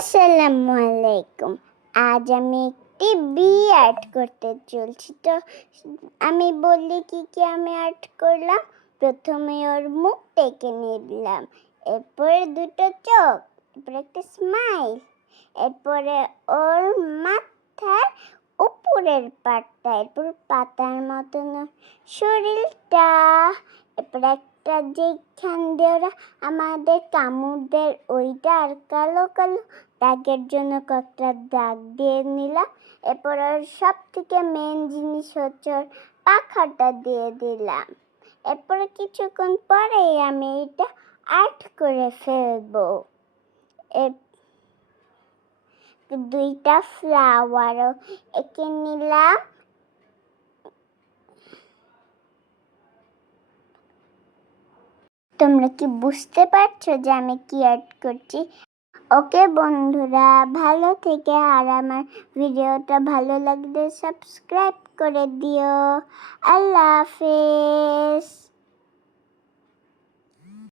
আসসালামু আলাইকুম। আজ আমি একটি বি আর্ট করতে চলছি। তো আমি বলি কি আমি আর্ট করলাম। প্রথমে ওর মুখটা এঁকে নিলাম, এরপরে দুটো চোখ, এরপরে একটা স্মাইল, এরপরে ওর মাথার উপরের পাটটা, এরপর পাতার মতন শরীরটা, এরপরে একটা যেখান দিয়ে ওরা আমাদের কামড় দেয় ওইটা, আর কালো কালো দাগের জন্য কয়েকটা দাগ দিয়ে নিলাম। এরপর ওর সব থেকে মেন জিনিস হচ্ছে ওর পাখাটা দিয়ে দিলাম। এরপরে কিছুক্ষণ পরেই আমি এটা আর্ট করে ফেলবো। দুইটা ফ্লাওয়ারও এঁকে নিলাম। তোমরা কি বুঝতে পারছো যে আমি কি আর্ট করছি? ওকে বন্ধুরা, ভালো থেকে, আর আমার ভিডিওটা ভালো লাগলে সাবস্ক্রাইব করে দিও। আল্লাহ হাফেজ।